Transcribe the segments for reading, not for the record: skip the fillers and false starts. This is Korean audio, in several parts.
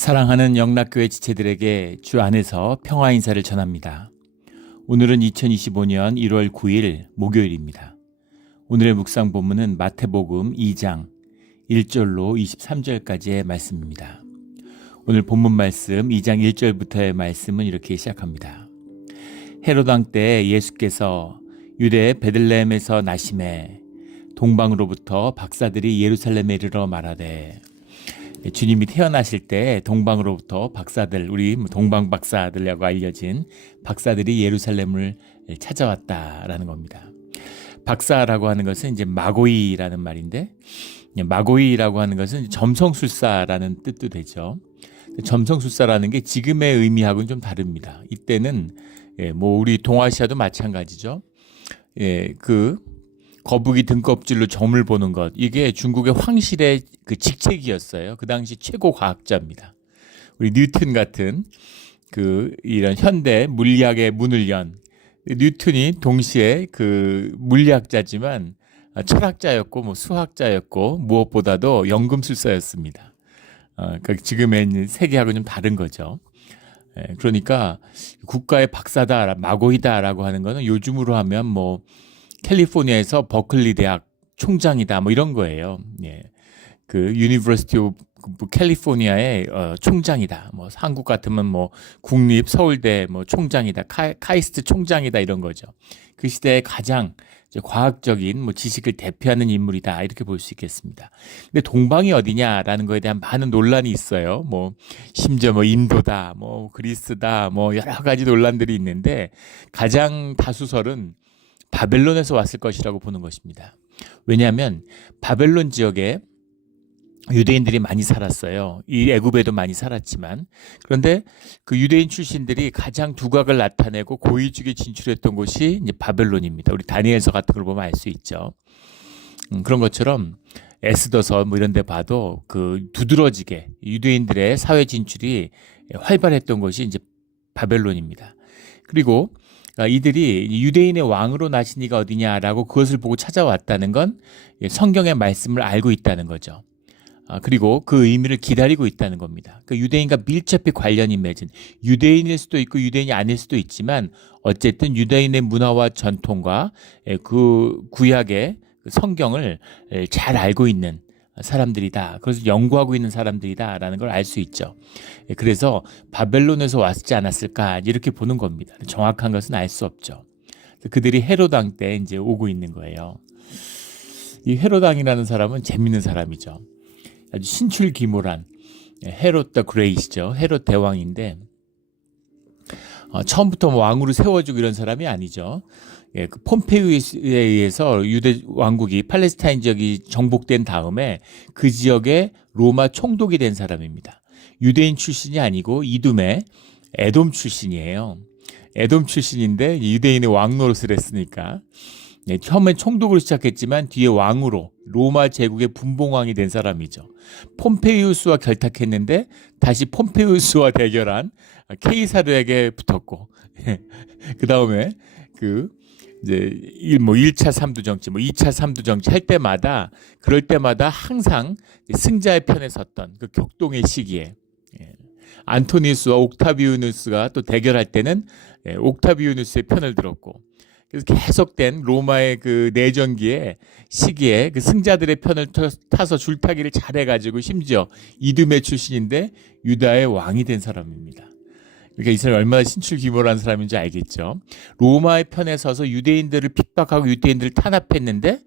사랑하는 영락교회 지체들에게 주 안에서 평화 인사를 전합니다. 오늘은 2025년 1월 9일 목요일입니다. 오늘의 묵상 본문은 마태복음 2장 1절로 23절까지의 말씀입니다. 오늘 본문 말씀 2장 1절부터의 말씀은 이렇게 시작합니다. 헤롯 왕 때 예수께서 유대 베들레헴에서 나심에 동방으로부터 박사들이 예루살렘에 이르러 말하되, 주님이 태어나실 때 동방으로부터 박사들, 우리 동방 박사들이라고 알려진 박사들이 예루살렘을 찾아왔다라는 겁니다. 박사라고 하는 것은 이제 마고이라는 말인데, 마고이라고 하는 것은 점성술사라는 뜻도 되죠. 점성술사라는 게 지금의 의미하고는 좀 다릅니다. 이때는 우리 동아시아도 마찬가지죠. 거북이 등껍질로 점을 보는 것, 이게 중국의 황실의 그 직책이었어요. 그 당시 최고 과학자입니다. 우리 뉴턴 같은 이런 현대 물리학의 문을 연 뉴턴이 동시에 물리학자지만 철학자였고 수학자였고 무엇보다도 연금술사였습니다. 지금의 세계하고는 좀 다른 거죠. 그러니까 국가의 박사다, 마고이다라고 하는 거는 요즘으로 하면 캘리포니아에서 버클리 대학 총장이다 이런 거예요. 유니버시티 오브 캘리포니아의 총장이다. 한국 같으면 국립 서울대 총장이다. 카이스트 총장이다 이런 거죠. 그 시대의 가장 과학적인 지식을 대표하는 인물이다 이렇게 볼 수 있겠습니다. 근데 동방이 어디냐라는 거에 대한 많은 논란이 있어요. 심지어 인도다, 그리스다, 여러 가지 논란들이 있는데 가장 다수설은 바벨론에서 왔을 것이라고 보는 것입니다. 왜냐하면 바벨론 지역에 유대인들이 많이 살았어요. 이 애굽에도 많이 살았지만, 그런데 그 유대인 출신들이 가장 두각을 나타내고 고위직에 진출했던 곳이 이제 바벨론입니다. 우리 다니엘서 같은 걸 보면 알 수 있죠. 그런 것처럼 에스더서 이런 데 봐도 두드러지게 유대인들의 사회 진출이 활발했던 것이 이제 바벨론입니다. 그리고 이들이 유대인의 왕으로 나신 이가 어디냐라고 그것을 보고 찾아왔다는 건 성경의 말씀을 알고 있다는 거죠. 그리고 그 의미를 기다리고 있다는 겁니다. 유대인과 밀접히 관련이 맺은, 유대인일 수도 있고 유대인이 아닐 수도 있지만 어쨌든 유대인의 문화와 전통과 그 구약의 성경을 잘 알고 있는 사람들이다. 그래서 연구하고 있는 사람들이다라는 걸 알 수 있죠. 그래서 바벨론에서 왔지 않았을까 이렇게 보는 겁니다. 정확한 것은 알 수 없죠. 그들이 헤롯 왕 때 이제 오고 있는 거예요. 이 헤롯 왕이라는 사람은 재밌는 사람이죠. 아주 신출귀몰한 헤롯 더 그레이시죠. 헤롯 대왕인데 처음부터 왕으로 세워주고 이런 사람이 아니죠. 폼페이오에 의해서 유대 왕국이 팔레스타인 지역이 정복된 다음에 그 지역에 로마 총독이 된 사람입니다. 유대인 출신이 아니고 이둠의 에돔 출신이에요. 에돔 출신인데 유대인의 왕 노릇을 했으니까 처음엔 총독으로 시작했지만 뒤에 왕으로 로마 제국의 분봉왕이 된 사람이죠. 폼페이우스와 결탁했는데 다시 폼페이우스와 대결한 케이사르에게 붙었고 그 다음에 이제 1차 3두 정치, 2차 3두 정치 할 때마다 그럴 때마다 항상 승자의 편에 섰던 그 격동의 시기에 안토니우스와 옥타비우누스가 또 대결할 때는 옥타비우누스의 편을 들었고, 그래서 계속된 로마의 그 내전기에 시기에 그 승자들의 편을 타서 줄타기를 잘해가지고 심지어 이두메 출신인데 유다의 왕이 된 사람입니다. 그러니까 이 사람이 얼마나 신출귀몰한 사람인지 알겠죠. 로마의 편에 서서 유대인들을 핍박하고 유대인들을 탄압했는데,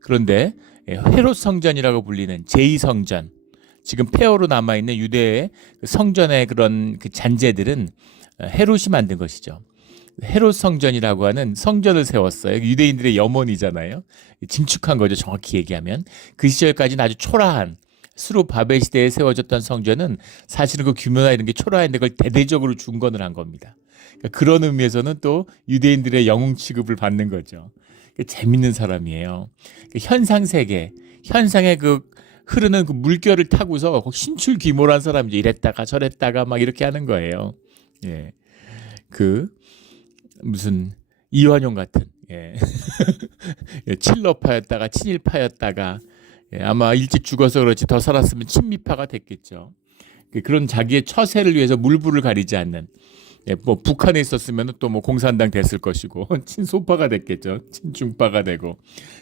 그런데 헤롯 성전이라고 불리는 제2성전, 지금 폐허로 남아있는 유대의 성전의 그런 잔재들은 헤롯이 만든 것이죠. 헤롯 성전이라고 하는 성전을 세웠어요. 유대인들의 염원이잖아요. 증축한 거죠, 정확히 얘기하면. 그 시절까지는 아주 초라한 수로 바벨 시대에 세워졌던 성전은 사실은 그 규모나 이런 게 초라한데 그걸 대대적으로 중건을 한 겁니다. 그러니까 그런 의미에서는 또 유대인들의 영웅 취급을 받는 거죠. 재밌는 사람이에요. 현상 세계, 현상의 흐르는 그 물결을 타고서 신출귀몰한 사람이죠. 이랬다가 저랬다가 막 이렇게 하는 거예요. 무슨 이완용 같은 칠러파였다가 친일파였다가 아마 일찍 죽어서 그렇지 더 살았으면 친미파가 됐겠죠. 그런 자기의 처세를 위해서 물불을 가리지 않는, 뭐 북한에 있었으면 또 뭐 공산당 됐을 것이고 친소파가 됐겠죠. 친중파가 되고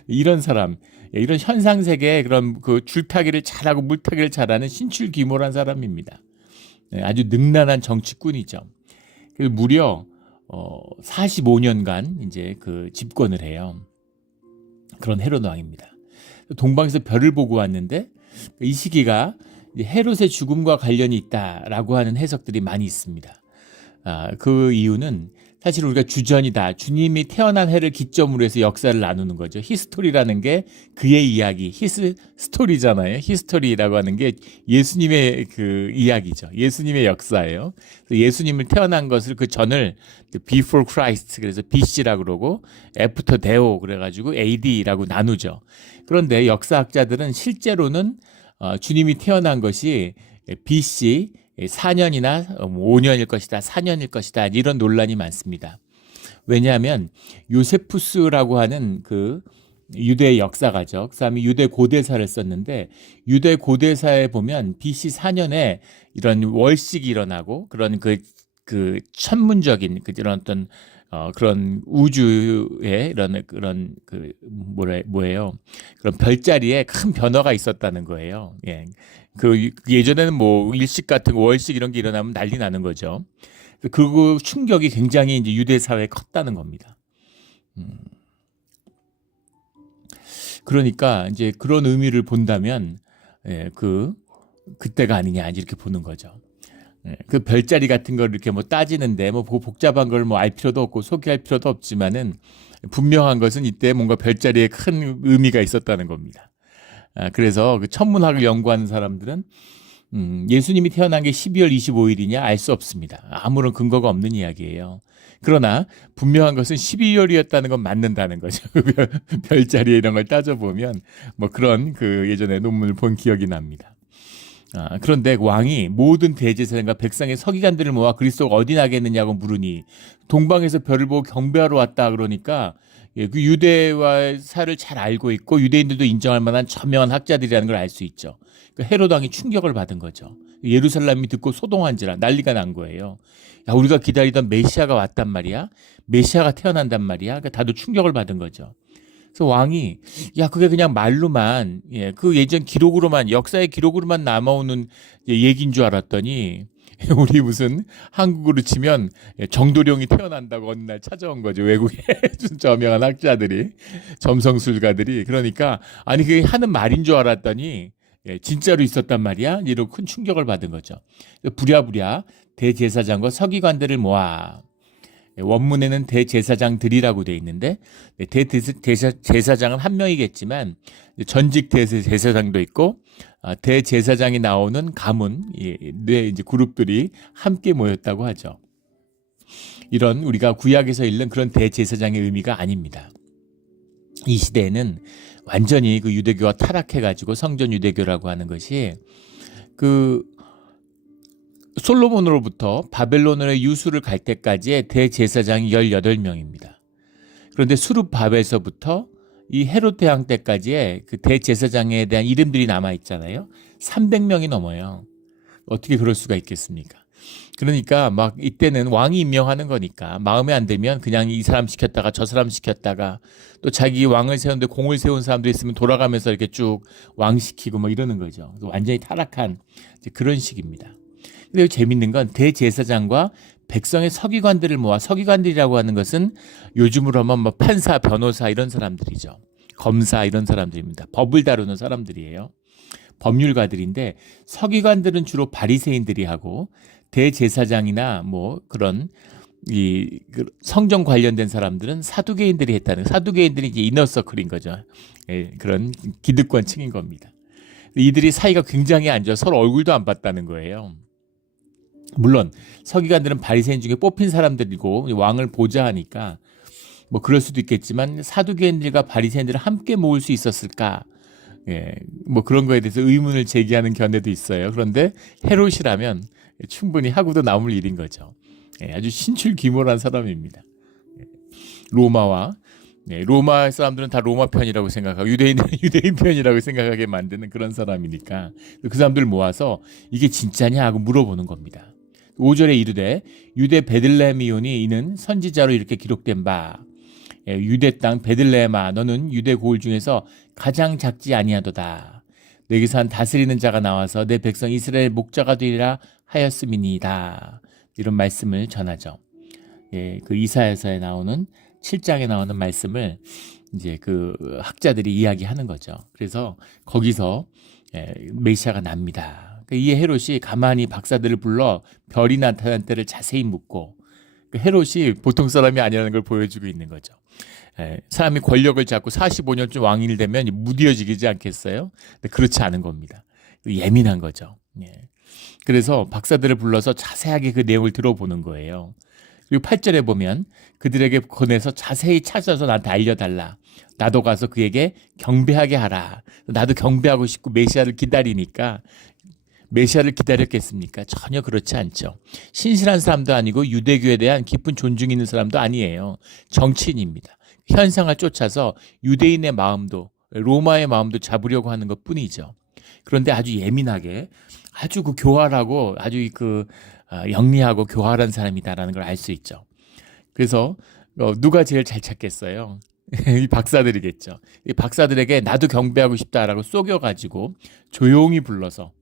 이런 사람, 이런 현상 세계에 그런 그 줄타기를 잘하고 물타기를 잘하는 신출귀몰한 사람입니다. 아주 능란한 정치꾼이죠. 무려 45년간 이제 그 집권을 해요. 그런 헤롯 왕입니다. 동방에서 별을 보고 왔는데 이 시기가 헤롯의 죽음과 관련이 있다라고 하는 해석들이 많이 있습니다. 그 이유는 사실 우리가 주전이다. 주님이 태어난 해를 기점으로 해서 역사를 나누는 거죠. 히스토리라는 게 그의 이야기, 히스토리잖아요. 히스토리라고 하는 게 예수님의 그 이야기죠. 예수님의 역사예요. 예수님을 태어난 것을 그 전을 before Christ, 그래서 BC라고 그러고 after Deo 그래가지고 AD라고 나누죠. 그런데 역사학자들은 실제로는 주님이 태어난 것이 BC 4년이나 5년일 것이다, 4년일 것이다, 이런 논란이 많습니다. 왜냐하면 요세푸스라고 하는 그 유대 역사가죠. 그 사람이 유대 고대사를 썼는데 유대 고대사에 보면 BC 4년에 이런 월식이 일어나고 그런 그 천문적인 그런 어떤 그런 우주의 그런 그 뭐예요? 그런 별자리에 큰 변화가 있었다는 거예요. 예. 그 예전에는 뭐 일식 같은 거 월식 이런 게 일어나면 난리 나는 거죠. 그 충격이 굉장히 이제 유대 사회에 컸다는 겁니다. 그러니까 이제 그런 의미를 본다면 그때가 아니냐 이렇게 보는 거죠. 그 별자리 같은 걸 이렇게 뭐 따지는데 뭐 복잡한 걸 뭐 알 필요도 없고 소개할 필요도 없지만은 분명한 것은 이때 뭔가 별자리에 큰 의미가 있었다는 겁니다. 그래서 그 천문학을 연구하는 사람들은 예수님이 태어난 게 12월 25일이냐 알 수 없습니다. 아무런 근거가 없는 이야기예요. 그러나 분명한 것은 12월이었다는 건 맞는다는 거죠. 별자리 이런 걸 따져보면 뭐 그런 그 예전에 논문을 본 기억이 납니다. 그런데 왕이 모든 대제사장과 백성의 서기관들을 모아 그리스도가 어디 나겠느냐고 물으니 동방에서 별을 보고 경배하러 왔다 그러니까 그 유대와사를 잘 알고 있고 유대인들도 인정할 만한 천명한 학자들이라는 걸 알 수 있죠. 그러니까 헤롯 왕이 충격을 받은 거죠. 예루살렘이 듣고 소동한지라 난리가 난 거예요. 야, 우리가 기다리던 메시아가 왔단 말이야. 메시아가 태어난단 말이야. 그러니까 다들 충격을 받은 거죠. 그래서 왕이 그게 그냥 말로만 그 예전 기록으로만 역사의 기록으로만 남아오는 얘기인 줄 알았더니 우리 무슨 한국으로 치면 정도령이 태어난다고 어느 날 찾아온 거죠. 외국의 저명한 학자들이 점성술가들이. 그러니까 아니 그게 하는 말인 줄 알았더니 진짜로 있었단 말이야. 이런 큰 충격을 받은 거죠. 부랴부랴 대제사장과 서기관들을 모아. 원문에는 대제사장들이라고 돼 있는데 대제사장은 한 명이겠지만 전직 대제사장도 있고 대제사장이 나오는 가문 이제 그룹들이 함께 모였다고 하죠. 이런 우리가 구약에서 읽는 그런 대제사장의 의미가 아닙니다. 이 시대에는 완전히 그 유대교가 타락해가지고 성전 유대교라고 하는 것이 그 솔로몬으로부터 바벨론의 유수를 갈 때까지의 대제사장이 18명입니다. 그런데 수룹바벨서부터 이 헤롯 대왕 때까지의 그 대제사장에 대한 이름들이 남아 있잖아요. 300명이 넘어요. 어떻게 그럴 수가 있겠습니까? 그러니까 막 이때는 왕이 임명하는 거니까 마음에 안 들면 그냥 이 사람 시켰다가 저 사람 시켰다가 또 자기 왕을 세우는데 공을 세운 사람들이 있으면 돌아가면서 이렇게 쭉 왕시키고 뭐 이러는 거죠. 완전히 타락한 그런 식입니다. 근데 재밌는 건 대제사장과 백성의 서기관들을 모아, 서기관들이라고 하는 것은 요즘으로 하면 뭐 판사, 변호사 이런 사람들이죠. 검사 이런 사람들입니다. 법을 다루는 사람들이에요. 법률가들인데 서기관들은 주로 바리새인들이 하고 대제사장이나 뭐 그런 이 성전 관련된 사람들은 사두개인들이 했다는, 사두개인들이 이제 이너서클인 거죠. 그런 기득권층인 겁니다. 이들이 사이가 굉장히 안 좋아 서로 얼굴도 안 봤다는 거예요. 물론 서기관들은 바리새인 중에 뽑힌 사람들이고 왕을 보좌하니까 뭐 그럴 수도 있겠지만 사두개인들과 바리새인들을 함께 모을 수 있었을까? 뭐 그런 거에 대해서 의문을 제기하는 견해도 있어요. 그런데 헤롯이라면 충분히 하고도 남을 일인 거죠. 아주 신출귀몰한 사람입니다. 로마와 네, 로마 사람들은 다 로마 편이라고 생각하고 유대인은 유대인 편이라고 생각하게 만드는 그런 사람이니까 그 사람들 모아서 이게 진짜냐 하고 물어보는 겁니다. 5절에 이르되 유대 베들레헴이오니 이는 선지자로 이렇게 기록된 바 유대 땅 베들레헴아 너는 유대 고을 중에서 가장 작지 아니하도다. 내게서 한 다스리는 자가 나와서 내 백성 이스라엘 목자가 되리라 하였음이니이다. 이런 말씀을 전하죠. 그 이사야서에 나오는 7장에 나오는 말씀을 이제 그 학자들이 이야기하는 거죠. 그래서 거기서 메시아가 납니다. 이 헤롯이 가만히 박사들을 불러 별이 나타난 때를 자세히 묻고 헤롯이 보통 사람이 아니라는 걸 보여주고 있는 거죠. 사람이 권력을 잡고 45년쯤 왕일 되면 무뎌지지 않겠어요? 근데 그렇지 않은 겁니다. 예민한 거죠. 그래서 박사들을 불러서 자세하게 그 내용을 들어보는 거예요. 그리고 8절에 보면 그들에게 권해서 자세히 찾아서 나한테 알려달라. 나도 가서 그에게 경배하게 하라. 나도 경배하고 싶고 메시아를 기다리니까 메시아를 기다렸겠습니까? 전혀 그렇지 않죠. 신실한 사람도 아니고 유대교에 대한 깊은 존중이 있는 사람도 아니에요. 정치인입니다. 현상을 쫓아서 유대인의 마음도 로마의 마음도 잡으려고 하는 것 뿐이죠. 그런데 아주 예민하게 아주 그 교활하고 아주 그 영리하고 교활한 사람이다라는 걸 알 수 있죠. 그래서 누가 제일 잘 찾겠어요? 이 박사들이겠죠. 이 박사들에게 나도 경배하고 싶다라고 속여가지고 조용히 불러서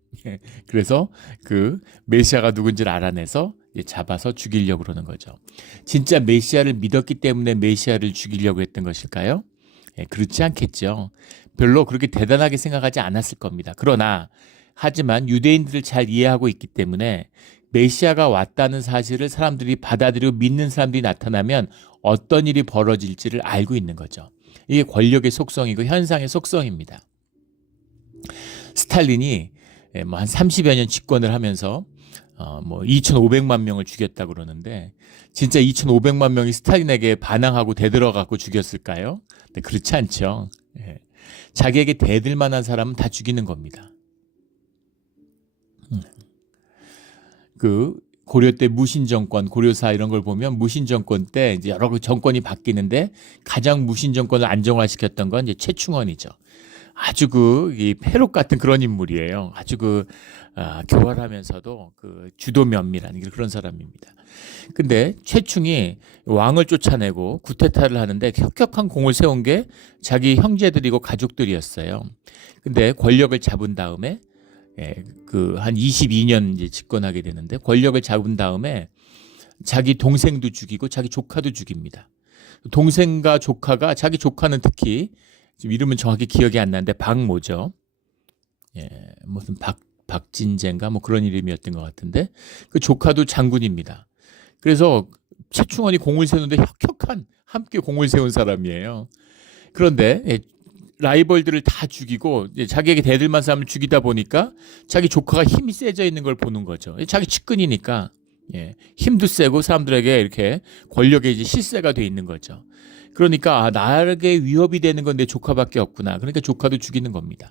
그래서 그 메시아가 누군지를 알아내서 잡아서 죽이려고 그러는 거죠. 진짜 메시아를 믿었기 때문에 메시아를 죽이려고 했던 것일까요? 그렇지 않겠죠. 별로 그렇게 대단하게 생각하지 않았을 겁니다. 그러나 하지만 유대인들을 잘 이해하고 있기 때문에 메시아가 왔다는 사실을 사람들이 받아들이고 믿는 사람들이 나타나면 어떤 일이 벌어질지를 알고 있는 거죠. 이게 권력의 속성이고 현상의 속성입니다. 스탈린이 뭐 한 30여 년 집권을 하면서 뭐 2,500만 명을 죽였다고 그러는데 진짜 2,500만 명이 스탈린에게 반항하고 대들어갖고 죽였을까요? 네, 그렇지 않죠. 자기에게 대들 만한 사람은 다 죽이는 겁니다. 그 고려 때 무신정권, 고려사 이런 걸 보면 무신정권 때 이제 여러 정권이 바뀌는데 가장 무신정권을 안정화시켰던 건 이제 최충원이죠. 아주 이 페롯 같은 그런 인물이에요. 아주 교활하면서도 그 주도 면밀한 그런 사람입니다. 근데 최충이 왕을 쫓아내고 쿠데타를 하는데 혁혁한 공을 세운 게 자기 형제들이고 가족들이었어요. 근데 권력을 잡은 다음에 그 한 22년 이제 집권하게 되는데 권력을 잡은 다음에 자기 동생도 죽이고 자기 조카도 죽입니다. 동생과 조카가 자기 조카는 특히 지금 이름은 정확히 기억이 안 나는데 박모죠. 무슨 박진재인가 뭐 그런 이름이었던 것 같은데 그 조카도 장군입니다. 그래서 최충원이 공을 세우는데 혁혁한 함께 공을 세운 사람이에요. 그런데 라이벌들을 다 죽이고 자기에게 대들만 사람을 죽이다 보니까 자기 조카가 힘이 세져 있는 걸 보는 거죠. 자기 측근이니까 힘도 세고 사람들에게 이렇게 권력에 이제 실세가 돼 있는 거죠. 그러니까 나에게 위협이 되는 건 내 조카밖에 없구나. 그러니까 조카도 죽이는 겁니다.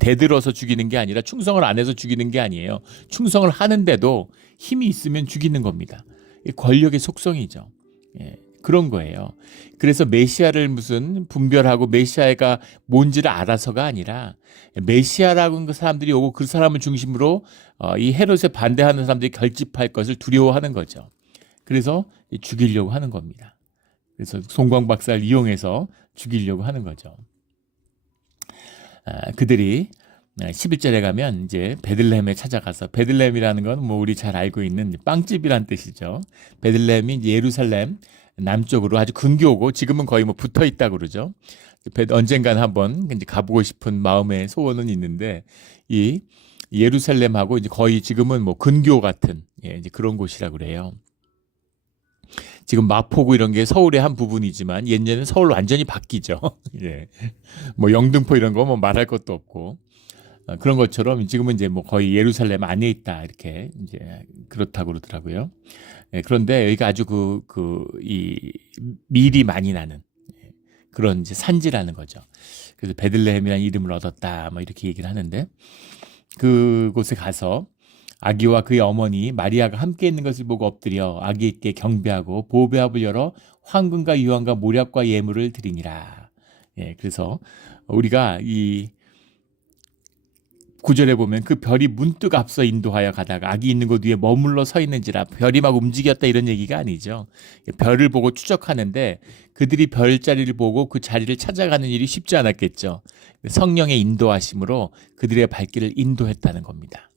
대들어서 죽이는 게 아니라 충성을 안 해서 죽이는 게 아니에요. 충성을 하는데도 힘이 있으면 죽이는 겁니다. 권력의 속성이죠. 그런 거예요. 그래서 메시아를 무슨 분별하고 메시아가 뭔지를 알아서가 아니라 메시아라고 하는 사람들이 오고 그 사람을 중심으로 이 헤롯에 반대하는 사람들이 결집할 것을 두려워하는 거죠. 그래서 죽이려고 하는 겁니다. 그래서 송광 박사를 이용해서 죽이려고 하는 거죠. 그들이 11절에 가면 이제 베들레헴에 찾아가서 베들레헴이라는 건 뭐 우리 잘 알고 있는 빵집이란 뜻이죠. 베들레헴이 이제 예루살렘 남쪽으로 아주 근교고 지금은 거의 뭐 붙어 있다고 그러죠. 언젠간 한번 이제 가보고 싶은 마음의 소원은 있는데 이 예루살렘하고 이제 거의 지금은 뭐 근교 같은 이제 그런 곳이라고 그래요. 지금 마포구 이런 게 서울의 한 부분이지만 옛날에는 서울 완전히 바뀌죠. 뭐 영등포 이런 거 뭐 말할 것도 없고 그런 것처럼 지금은 이제 뭐 거의 예루살렘 안에 있다 이렇게 이제 그렇다고 그러더라고요. 그런데 여기가 아주 이 밀이 많이 나는 그런 이제 산지라는 거죠. 그래서 베들레헴이라는 이름을 얻었다 뭐 이렇게 얘기를 하는데 그곳에 가서 아기와 그의 어머니 마리아가 함께 있는 것을 보고 엎드려 아기께 경배하고 보배합을 열어 황금과 유황과 모략과 예물을 드리니라. 예, 그래서 우리가 이 9절에 보면 그 별이 문득 앞서 인도하여 가다가 악이 있는 곳 위에 머물러 서 있는지라. 별이 막 움직였다 이런 얘기가 아니죠. 별을 보고 추적하는데 그들이 별자리를 보고 그 자리를 찾아가는 일이 쉽지 않았겠죠. 성령의 인도하심으로 그들의 발길을 인도했다는 겁니다.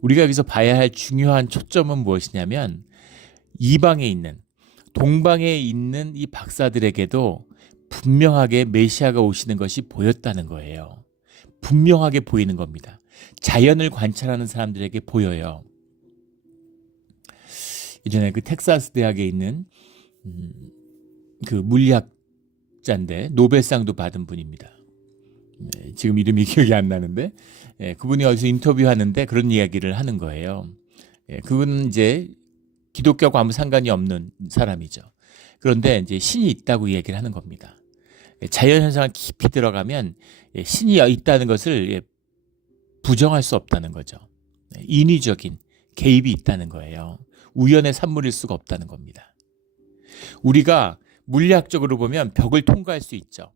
우리가 여기서 봐야 할 중요한 초점은 무엇이냐면 이방에 있는, 동방에 있는 이 박사들에게도 분명하게 메시아가 오시는 것이 보였다는 거예요. 분명하게 보이는 겁니다. 자연을 관찰하는 사람들에게 보여요. 예전에 그 텍사스 대학에 있는 그 물리학자인데 노벨상도 받은 분입니다. 지금 이름이 기억이 안 나는데 그분이 어디서 인터뷰하는데 그런 이야기를 하는 거예요. 그분은 이제 기독교하고 아무 상관이 없는 사람이죠. 그런데 이제 신이 있다고 얘기를 하는 겁니다. 자연 현상을 깊이 들어가면 신이 있다는 것을 부정할 수 없다는 거죠. 인위적인 개입이 있다는 거예요. 우연의 산물일 수가 없다는 겁니다. 우리가 물리학적으로 보면 벽을 통과할 수 있죠.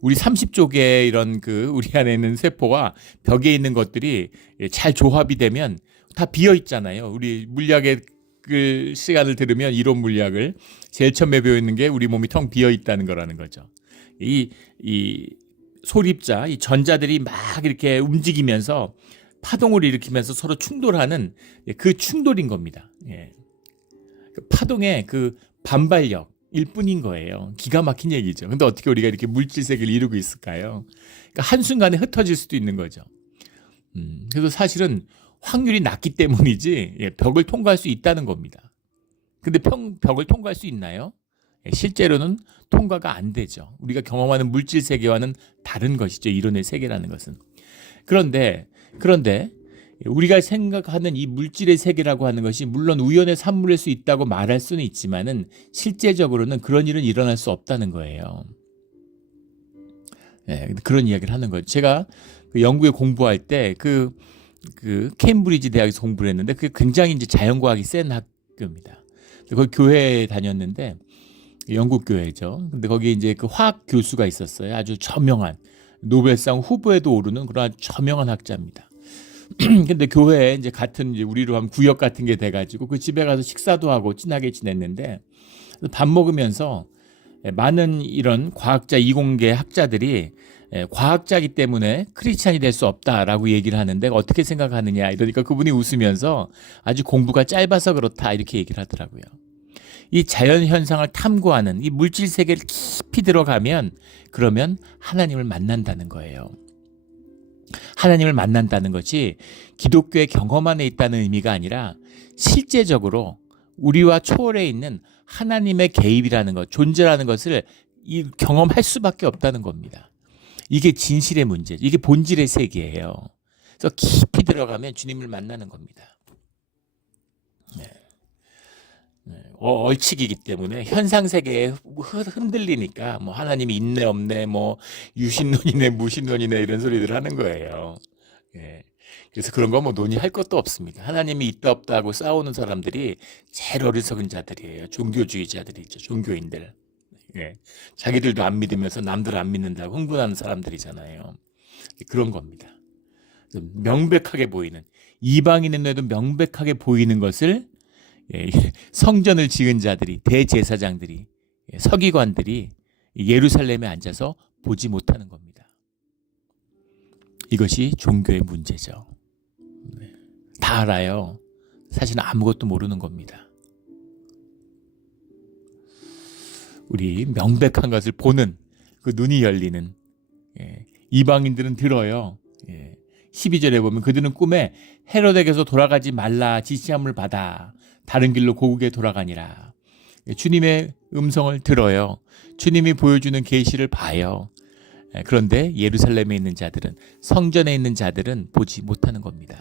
우리 30조 개의 이런 우리 안에 있는 세포와 벽에 있는 것들이 잘 조합이 되면 다 비어 있잖아요. 우리 물리학의 시간을 들으면 이론 물리학을 제일 처음에 배우는 게 우리 몸이 텅 비어 있다는 거라는 거죠. 이 소립자, 이 전자들이 막 이렇게 움직이면서 파동을 일으키면서 서로 충돌하는 그 충돌인 겁니다. 파동의 그 반발력일 뿐인 거예요. 기가 막힌 얘기죠. 근데 어떻게 우리가 이렇게 물질 세계를 이루고 있을까요? 그러니까 한순간에 흩어질 수도 있는 거죠. 그래서 사실은 확률이 낮기 때문이지 벽을 통과할 수 있다는 겁니다. 근데 벽을 통과할 수 있나요? 실제로는 통과가 안 되죠. 우리가 경험하는 물질 세계와는 다른 것이죠. 이론의 세계라는 것은. 그런데 우리가 생각하는 이 물질의 세계라고 하는 것이 물론 우연의 산물일 수 있다고 말할 수는 있지만은 실제적으로는 그런 일은 일어날 수 없다는 거예요. 그런 이야기를 하는 거예요. 제가 영국에 공부할 때 그 케임브리지 대학에서 공부를 했는데 그게 굉장히 이제 자연과학이 센 학교입니다. 거기 교회에 다녔는데 영국 교회죠. 근데 거기 이제 그 화학 교수가 있었어요. 아주 저명한 노벨상 후보에도 오르는 그런 아주 저명한 학자입니다. 근데 교회에 이제 같은 이제 우리로 하면 구역 같은 게 돼가지고 그 집에 가서 식사도 하고 친하게 지냈는데 밥 먹으면서 많은 이런 과학자 이공계 학자들이 과학자이기 때문에 크리스찬이 될 수 없다라고 얘기를 하는데 어떻게 생각하느냐 이러니까 그분이 웃으면서 아주 공부가 짧아서 그렇다 이렇게 얘기를 하더라고요. 이 자연 현상을 탐구하는 이 물질 세계를 깊이 들어가면 그러면 하나님을 만난다는 거예요. 하나님을 만난다는 것이 기독교의 경험 안에 있다는 의미가 아니라 실제적으로 우리와 초월해 있는 하나님의 개입이라는 것, 존재라는 것을 경험할 수밖에 없다는 겁니다. 이게 진실의 문제, 이게 본질의 세계예요. 그래서 깊이 들어가면 주님을 만나는 겁니다. 얼치기이기 때문에 현상 세계에 흔들리니까 뭐 하나님이 있네 없네 뭐 유신론이네 무신론이네 이런 소리들 하는 거예요. 그래서 그런 거 뭐 논의할 것도 없습니다. 하나님이 있다 없다 하고 싸우는 사람들이 제일 어리석은 자들이에요. 종교주의자들이죠. 종교인들. 자기들도 안 믿으면서 남들 안 믿는다고 흥분하는 사람들이잖아요. 그런 겁니다. 명백하게 보이는 이방인의 눈에도 명백하게 보이는 것을 성전을 지은 자들이 대제사장들이 서기관들이 예루살렘에 앉아서 보지 못하는 겁니다. 이것이 종교의 문제죠. 다 알아요. 사실은 아무것도 모르는 겁니다. 우리 명백한 것을 보는 그 눈이 열리는 이방인들은 들어요. 12절에 보면 그들은 꿈에 헤롯에게서 돌아가지 말라 지시함을 받아 다른 길로 고국에 돌아가니라. 주님의 음성을 들어요. 주님이 보여주는 계시를 봐요. 그런데 예루살렘에 있는 자들은 성전에 있는 자들은 보지 못하는 겁니다.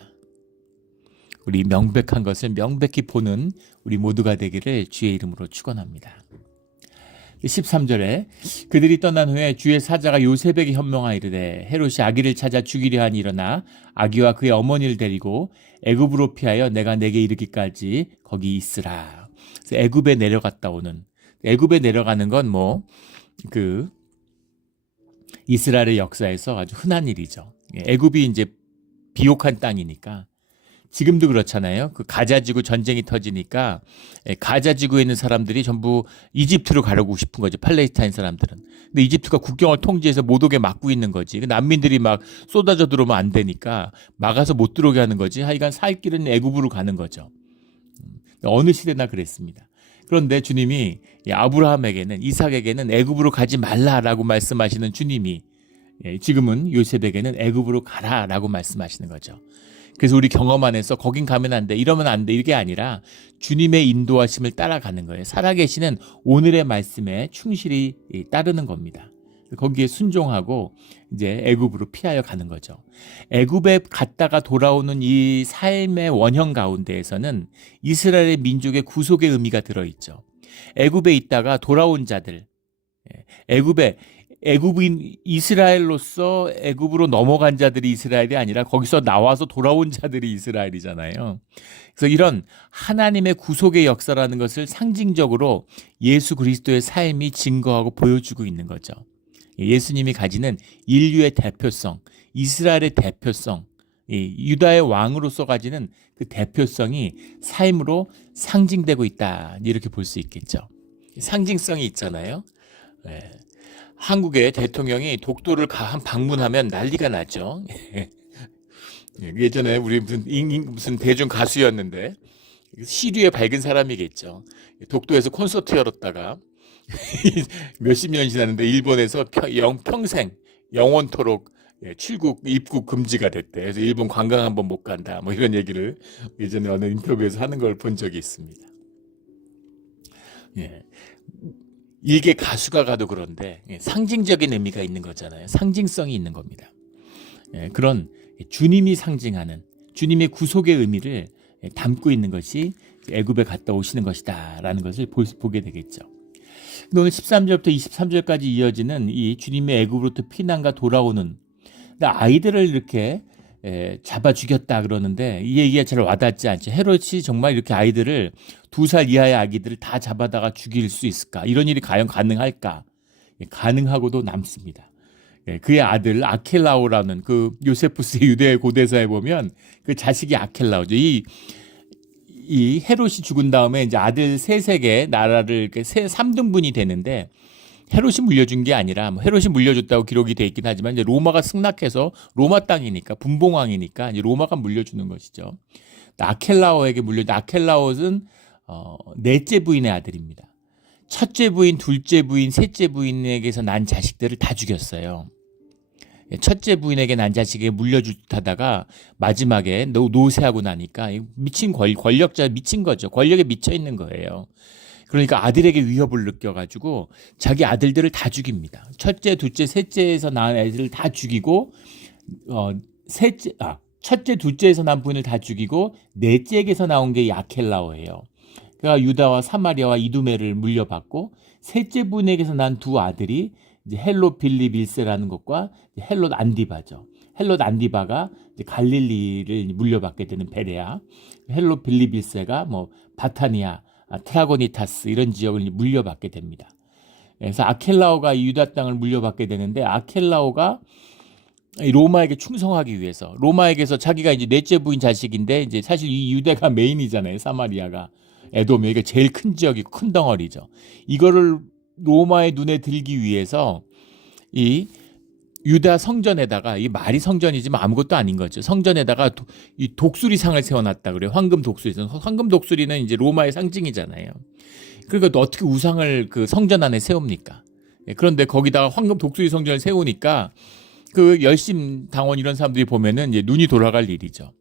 우리 명백한 것을 명백히 보는 우리 모두가 되기를 주의 이름으로 축원합니다. 13절에 그들이 떠난 후에 주의 사자가 요셉에게 현명하 이르되 헤롯이 아기를 찾아 죽이려 하니 일어나 아기와 그의 어머니를 데리고 애굽으로 피하여 내가 내게 이르기까지 거기 있으라. 그래서 애굽에 내려갔다 오는 애굽에 내려가는 건 뭐 그 이스라엘의 역사에서 아주 흔한 일이죠. 애굽이 이제 비옥한 땅이니까 지금도 그렇잖아요. 그 가자지구 전쟁이 터지니까 가자지구에 있는 사람들이 전부 이집트로 가려고 싶은 거죠. 팔레스타인 사람들은. 근데 이집트가 국경을 통제해서 못 오게 막고 있는 거지. 난민들이 막 쏟아져 들어오면 안 되니까 막아서 못 들어오게 하는 거지. 하여간 살 길은 애굽으로 가는 거죠. 어느 시대나 그랬습니다. 그런데 주님이 아브라함에게는, 이삭에게는 애굽으로 가지 말라라고 말씀하시는 주님이 지금은 요셉에게는 애굽으로 가라라고 말씀하시는 거죠. 그래서 우리 경험 안에서 거긴 가면 안 돼, 이러면 안 돼, 이게 아니라 주님의 인도하심을 따라가는 거예요. 살아계시는 오늘의 말씀에 충실히 따르는 겁니다. 거기에 순종하고 이제 애굽으로 피하여 가는 거죠. 애굽에 갔다가 돌아오는 이 삶의 원형 가운데에서는 이스라엘의 민족의 구속의 의미가 들어있죠. 애굽에 있다가 돌아온 자들, 애굽인 이스라엘로서 애굽으로 넘어간 자들이 이스라엘이 아니라 거기서 나와서 돌아온 자들이 이스라엘이잖아요. 그래서 이런 하나님의 구속의 역사라는 것을 상징적으로 예수 그리스도의 삶이 증거하고 보여주고 있는 거죠. 예수님이 가지는 인류의 대표성, 이스라엘의 대표성, 유다의 왕으로서 가지는 그 대표성이 삶으로 상징되고 있다, 이렇게 볼 수 있겠죠. 상징성이 있잖아요. 한국의 대통령이 독도를 방문하면 난리가 나죠. 예전에 우리 무슨 대중 가수였는데 시류에 밝은 사람이겠죠. 독도에서 콘서트 열었다가 몇십 년이 지났는데 일본에서 평생 영원토록 출국 입국 금지가 됐대. 그래서 일본 관광 한번 못 간다, 뭐 이런 얘기를 예전에 어느 인터뷰에서 하는 걸 본 적이 있습니다. 일개 가수가 가도 그런데 상징적인 의미가 있는 거잖아요. 상징성이 있는 겁니다. 그런 주님이 상징하는 주님의 구속의 의미를 담고 있는 것이 애굽에 갔다 오시는 것이다 라는 것을 보게 되겠죠. 오늘 13절부터 23절까지 이어지는 이 주님의 애굽으로부터 피난과 돌아오는, 아이들을 이렇게 잡아 죽였다 그러는데 이 얘기가 잘 와닿지 않죠. 헤롯이 정말 이렇게 아이들을 2살 이하의 아기들을 다 잡아다가 죽일 수 있을까? 이런 일이 과연 가능할까? 가능하고도 남습니다. 그의 아들 아켈라오라는 그 요세푸스의 유대 고대사에 보면 그 자식이 아켈라오죠. 이 헤롯이 죽은 다음에 이제 아들 셋에게 나라를 이렇게 3등분이 되는데, 헤롯이 물려준 게 아니라 헤롯이 물려줬다고 기록이 돼 있긴 하지만 이제 로마가 승낙해서, 로마 땅이니까 분봉왕이니까 이제 로마가 물려주는 것이죠. 아켈라오에게 아켈라오는 넷째 부인의 아들입니다. 첫째 부인, 둘째 부인, 셋째 부인에게서 난 자식들을 다 죽였어요. 첫째 부인에게 난 자식에게 물려줄 듯 하다가 마지막에 노쇠하고 나니까 미친 권력자, 미친 거죠. 권력에 미쳐 있는 거예요. 그러니까 아들에게 위협을 느껴가지고 자기 아들들을 다 죽입니다. 첫째, 둘째, 셋째에서 낳은 애들을 다 죽이고, 첫째, 둘째에서 낳은 부인을 다 죽이고, 넷째에게서 나온 게 아켈라오예요. 그러니까 유다와 사마리아와 이두메를 물려받고, 셋째 부인에게서 난 두 아들이 이제 헬롯 빌립 1세라는 것과 헬롯 안디바죠. 헬롯 안디바가 이제 갈릴리를 물려받게 되는 베레아, 헬롯 빌립 1세가 뭐 바타니아, 트라고니타스 이런 지역을 물려받게 됩니다. 그래서 아켈라오가 유다 땅을 물려받게 되는데, 아켈라오가 로마에게 충성하기 위해서, 로마에게서 자기가 이제 넷째 부인 자식인데, 이제 사실 이 유대가 메인이잖아요. 사마리아가 에돔이, 이게 제일 큰 지역이고 큰 덩어리죠. 이거를 로마의 눈에 들기 위해서 이 유다 성전에다가, 이 말이 성전이지만 아무것도 아닌 거죠. 성전에다가 이 독수리상을 세워놨다 그래요. 황금 독수리. 황금 독수리는 이제 로마의 상징이잖아요. 그러니까 어떻게 우상을 그 성전 안에 세웁니까? 그런데 거기다가 황금 독수리 성전을 세우니까 그 열심 당원 이런 사람들이 보면은 이제 눈이 돌아갈 일이죠.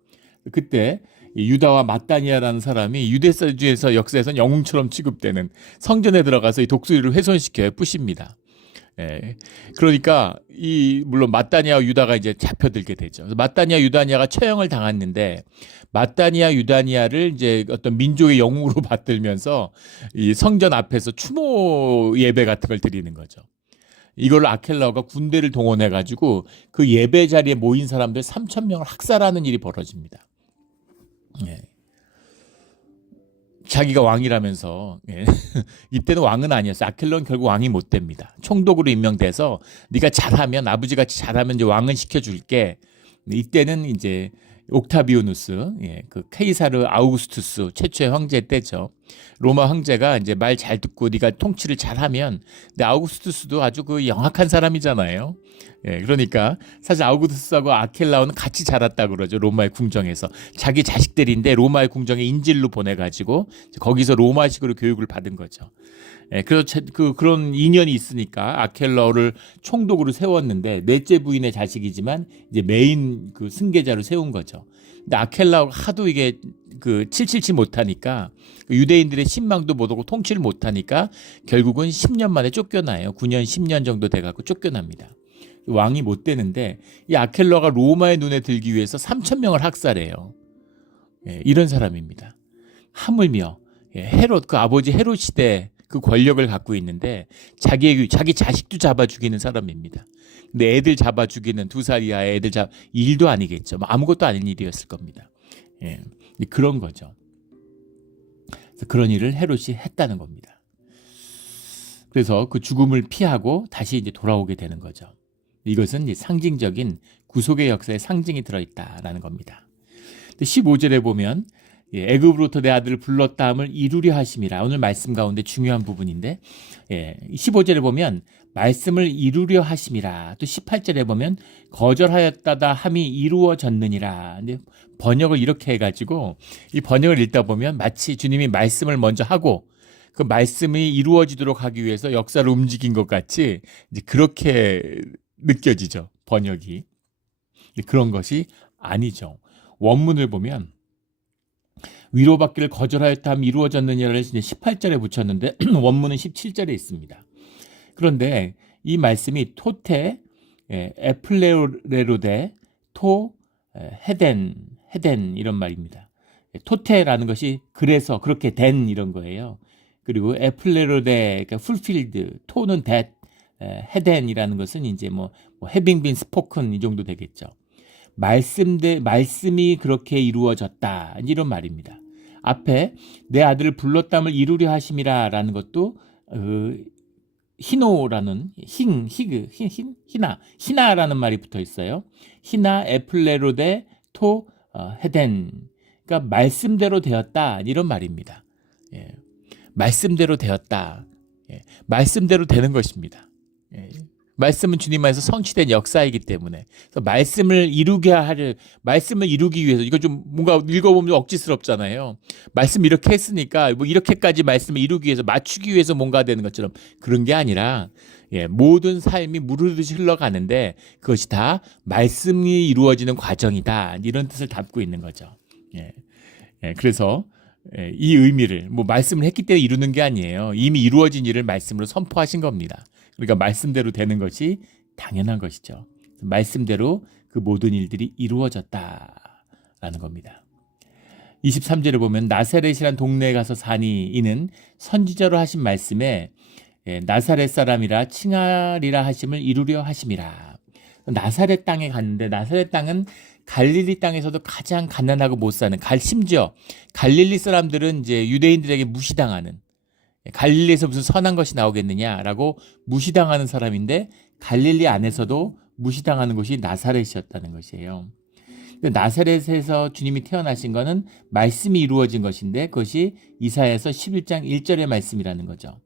그때 유다와 마따니아라는 사람이 유대사주에서 역사에서는 영웅처럼 취급되는, 성전에 들어가서 이 독수리를 훼손시켜요. 부십니다. 그러니까 물론 마따니아와 유다가 이제 잡혀들게 되죠. 마따니아 유다니아가 처형을 당했는데, 마따니아 유다니아를 이제 어떤 민족의 영웅으로 받들면서 이 성전 앞에서 추모 예배 같은 걸 드리는 거죠. 이걸 아켈라오가 군대를 동원해 가지고 그 예배 자리에 모인 사람들 3,000명을 학살하는 일이 벌어집니다. 자기가 왕이라면서 예. 이때는 왕은 아니었어요. 아켈로는 결국 왕이 못 됩니다. 총독으로 임명돼서 네가 잘하면 아버지같이 잘하면 이제 왕은 시켜줄게. 이때는 이제 옥타비오누스, 예, 그 케이사르 아우구스투스 최초의 황제 때죠. 로마 황제가 이제 말 잘 듣고 네가 통치를 잘하면, 근데 아우구스투스도 아주 그 영악한 사람이잖아요. 예, 그러니까 사실 아우구스투스하고 아켈라오는 같이 자랐다 그러죠. 로마의 궁정에서 자기 자식들인데 로마의 궁정에 인질로 보내가지고 거기서 로마식으로 교육을 받은 거죠. 예, 그래서 그런 인연이 있으니까 아켈라오를 총독으로 세웠는데 넷째 부인의 자식이지만 이제 메인 그 승계자로 세운 거죠. 근데 아켈라오가 하도 이게 그 칠칠치 못하니까 유대인들의 신망도 못 오고 통치를 못하니까 결국은 10년 만에 쫓겨나요. 9년, 10년 정도 돼갖고 쫓겨납니다. 왕이 못 되는데 이 아켈라오가 로마의 눈에 들기 위해서 3,000명을 학살해요. 예, 이런 사람입니다. 하물며 헤롯, 그 아버지 헤롯 시대 그 권력을 갖고 있는데 자기 자식도 잡아 죽이는 사람입니다. 근데 애들 잡아 죽이는 2살 이하의 애들 일도 아니겠죠. 아무것도 아닌 일이었을 겁니다. 예, 그런 거죠. 그래서 그런 일을 헤롯이 했다는 겁니다. 그래서 그 죽음을 피하고 다시 이제 돌아오게 되는 거죠. 이것은 이제 상징적인 구속의 역사에 상징이 들어있다라는 겁니다. 15절에 보면 애굽으로부터 내 아들을 불렀다함을 이루려 하심이라. 오늘 말씀 가운데 중요한 부분인데 15절에 보면 말씀을 이루려 하심이라. 또 18절에 보면 거절하였다다 함이 이루어졌느니라. 근데 번역을 이렇게 해가지고 이 번역을 읽다 보면 마치 주님이 말씀을 먼저 하고 그 말씀이 이루어지도록 하기 위해서 역사를 움직인 것 같이 이제 그렇게 느껴지죠. 번역이. 그런 것이 아니죠. 원문을 보면 위로받기를 거절하였다 함 이루어졌느냐를 18절에 붙였는데 원문은 17절에 있습니다. 그런데 이 말씀이 토테 에플레로데 토 헤덴 이런 말입니다. 토테라는 것이 그래서 그렇게 된 이런 거예요. 그리고 에플레로데 그러니까 fulfilled, 토는 that, 헤덴이라는 것은 이제 뭐 having been spoken 이 정도 되겠죠. 말씀이 그렇게 이루어졌다 이런 말입니다. 앞에 내 아들을 불렀담을 이루려 하심이라라는 것도 히노라는 히나라는 말이 붙어 있어요. 히나 에플레로데 토 헤덴, 그러니까 말씀대로 되었다 이런 말입니다. 예. 말씀대로 되었다. 예. 말씀대로 되는 것입니다. 예. 말씀은 주님 안에서 성취된 역사이기 때문에 그래서 말씀을 이루기 위해서 이거 좀 뭔가 읽어보면 좀 억지스럽잖아요. 말씀 이렇게 했으니까 뭐 이렇게까지 말씀을 이루기 위해서 맞추기 위해서 뭔가 되는 것처럼 그런 게 아니라 모든 삶이 무르듯이 흘러가는데 그것이 다 말씀이 이루어지는 과정이다 이런 뜻을 담고 있는 거죠. 그래서 이 의미를 뭐 말씀을 했기 때문에 이루는 게 아니에요. 이미 이루어진 일을 말씀으로 선포하신 겁니다. 그러니까 말씀대로 되는 것이 당연한 것이죠. 말씀대로 그 모든 일들이 이루어졌다라는 겁니다. 23절에 보면 나사렛이란 동네에 가서 사니 이는 선지자로 하신 말씀에 나사렛 사람이라 칭하리라 하심을 이루려 하심이라. 나사렛 땅에 갔는데 나사렛 땅은 갈릴리 땅에서도 가장 가난하고 못 사는, 심지어 갈릴리 사람들은 이제 유대인들에게 무시당하는, 갈릴리에서 무슨 선한 것이 나오겠느냐라고 무시당하는 사람인데 갈릴리 안에서도 무시당하는 곳이 나사렛이었다는 것이에요. 나사렛에서 주님이 태어나신 것은 말씀이 이루어진 것인데 그것이 이사야서 11장 1절의 말씀이라는 거죠.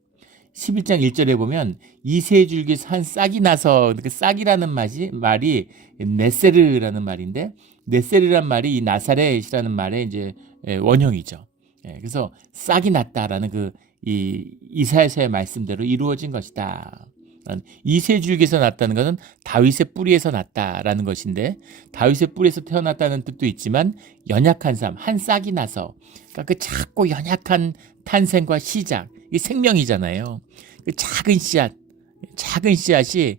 11장 1절에 보면 이세줄기 산 싹이 나서, 그 싹이라는 말이 네세르라는 말인데 네세르란 말이 이 나사렛이라는 말의 이제 원형이죠. 그래서 싹이 났다라는 그 이사야서의 말씀대로 이루어진 것이다. 이세줄기에서 났다는 것은 다윗의 뿌리에서 났다라는 것인데 다윗의 뿌리에서 태어났다는 뜻도 있지만 연약한 삶, 한 싹이 나서, 그러니까 그 작고 연약한 탄생과 시작, 이 생명이잖아요. 그 작은 씨앗이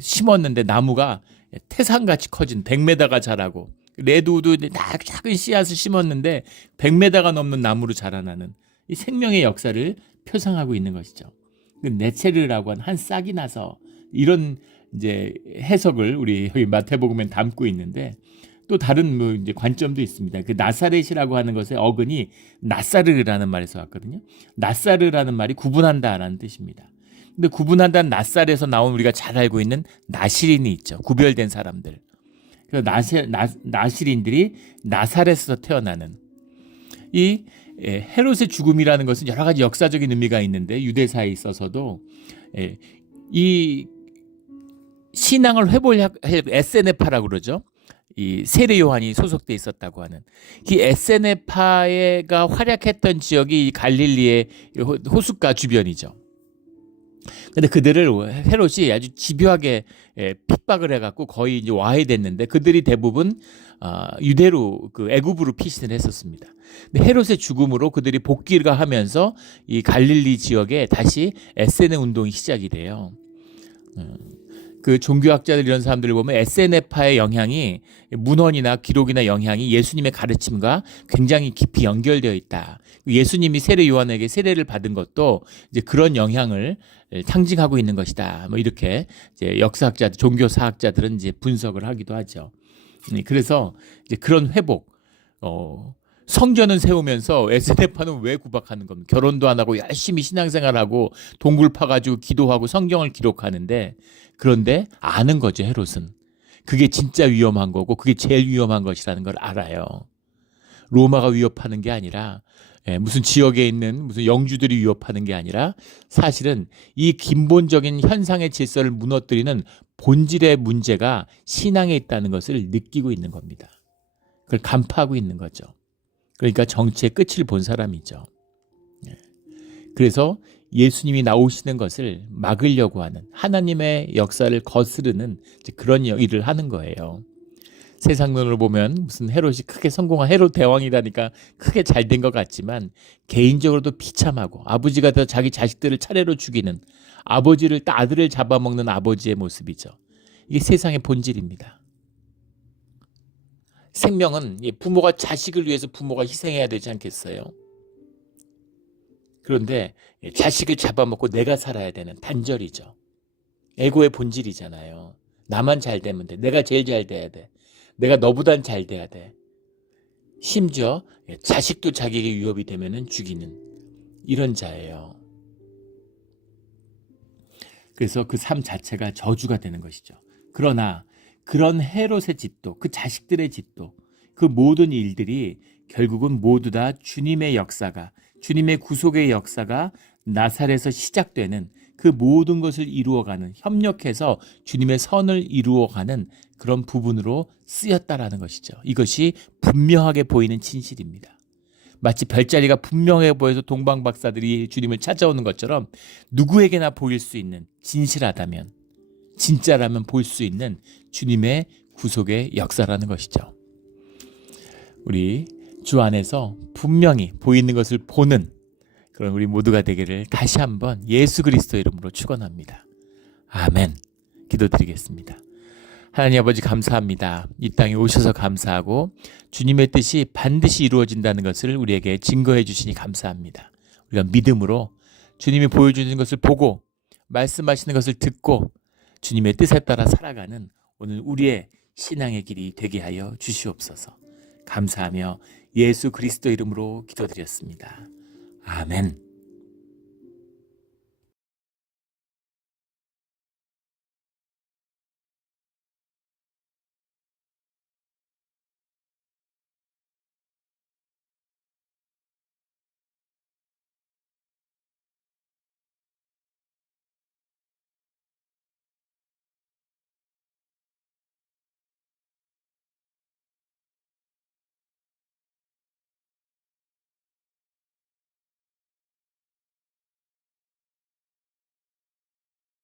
심었는데 나무가 태산같이 커진 100m가 자라고, 레드우드 작은 씨앗을 심었는데 100m가 넘는 나무로 자라나는 이 생명의 역사를 표상하고 있는 것이죠. 네체르라고 한 싹이 나서, 이런 이제 해석을 우리 여기 마태복음에 담고 있는데, 또 다른 뭐 이제 관점도 있습니다. 그 나사렛이라고 하는 것의 어근이 나사르라는 말에서 왔거든요. 나사르라는 말이 구분한다라는 뜻입니다. 근데 구분한다는 낫살에서 나온 우리가 잘 알고 있는 나시린이 있죠. 구별된 사람들. 그래서 나시린들이 나사렛에서 태어나는 이 헤롯의 죽음이라는 것은 여러 가지 역사적인 의미가 있는데 유대사에 있어서도 이 신앙을 회복할 에세네파라고 그러죠. 이 세례 요한이 소속돼 있었다고 하는 이 에세네파가 활약했던 지역이 갈릴리의 호숫가 주변이죠. 근데 그들을 헤롯이 아주 집요하게 핍박을 해갖고 거의 이제 와해됐는데 그들이 대부분 유대로 그 애굽으로 피신을 했었습니다. 근데 헤롯의 죽음으로 그들이 복귀를 하면서 이 갈릴리 지역에 다시 에세네 운동이 시작이 돼요. 그 종교학자들 이런 사람들을 보면 에세네파의 영향이 문헌이나 기록이나 영향이 예수님의 가르침과 굉장히 깊이 연결되어 있다. 예수님이 세례 요한에게 세례를 받은 것도 이제 그런 영향을 상징하고 있는 것이다. 뭐 이렇게 이제 역사학자들, 종교사학자들은 이제 분석을 하기도 하죠. 그래서 이제 그런 회복, 성전은 세우면서 에세네파는 왜 구박하는 겁니까? 결혼도 안 하고 열심히 신앙생활하고 동굴 파가지고 기도하고 성경을 기록하는데 그런데 아는 거죠, 헤롯은. 그게 진짜 위험한 거고 그게 제일 위험한 것이라는 걸 알아요. 로마가 위협하는 게 아니라 무슨 지역에 있는 무슨 영주들이 위협하는 게 아니라 사실은 이 근본적인 현상의 질서를 무너뜨리는 본질의 문제가 신앙에 있다는 것을 느끼고 있는 겁니다. 그걸 간파하고 있는 거죠. 그러니까 정치의 끝을 본 사람이죠. 그래서 예수님이 나오시는 것을 막으려고 하는 하나님의 역사를 거스르는 그런 일을 하는 거예요. 세상 눈으로 보면 무슨 헤롯이 크게 성공한 헤롯 대왕이라니까 크게 잘 된 것 같지만 개인적으로도 비참하고 아버지가 더 자기 자식들을 차례로 죽이는 아버지를 아들을 잡아먹는 아버지의 모습이죠. 이게 세상의 본질입니다. 생명은 부모가 자식을 위해서 부모가 희생해야 되지 않겠어요? 그런데 자식을 잡아먹고 내가 살아야 되는 단절이죠. 에고의 본질이잖아요. 나만 잘 되면 돼. 내가 제일 잘 돼야 돼. 내가 너보단 잘 돼야 돼. 심지어 자식도 자기에게 위협이 되면 죽이는 이런 자예요. 그래서 그 삶 자체가 저주가 되는 것이죠. 그러나 그런 헤롯의 집도 그 자식들의 집도 그 모든 일들이 결국은 모두 다 주님의 역사가 주님의 구속의 역사가 나사렛에서 시작되는 그 모든 것을 이루어가는 협력해서 주님의 선을 이루어가는 그런 부분으로 쓰였다라는 것이죠. 이것이 분명하게 보이는 진실입니다. 마치 별자리가 분명해 보여서 동방박사들이 주님을 찾아오는 것처럼 누구에게나 보일 수 있는 진실하다면 진짜라면 볼 수 있는 주님의 구속의 역사라는 것이죠. 우리 주 안에서 분명히 보이는 것을 보는 그런 우리 모두가 되기를 다시 한번 예수 그리스도 이름으로 축원합니다. 아멘. 기도드리겠습니다. 하나님 아버지 감사합니다. 이 땅에 오셔서 감사하고 주님의 뜻이 반드시 이루어진다는 것을 우리에게 증거해 주시니 감사합니다. 우리가 믿음으로 주님이 보여주는 것을 보고 말씀하시는 것을 듣고 주님의 뜻에 따라 살아가는 오늘 우리의 신앙의 길이 되게 하여 주시옵소서. 감사하며 예수 그리스도 이름으로 기도드렸습니다. 아멘.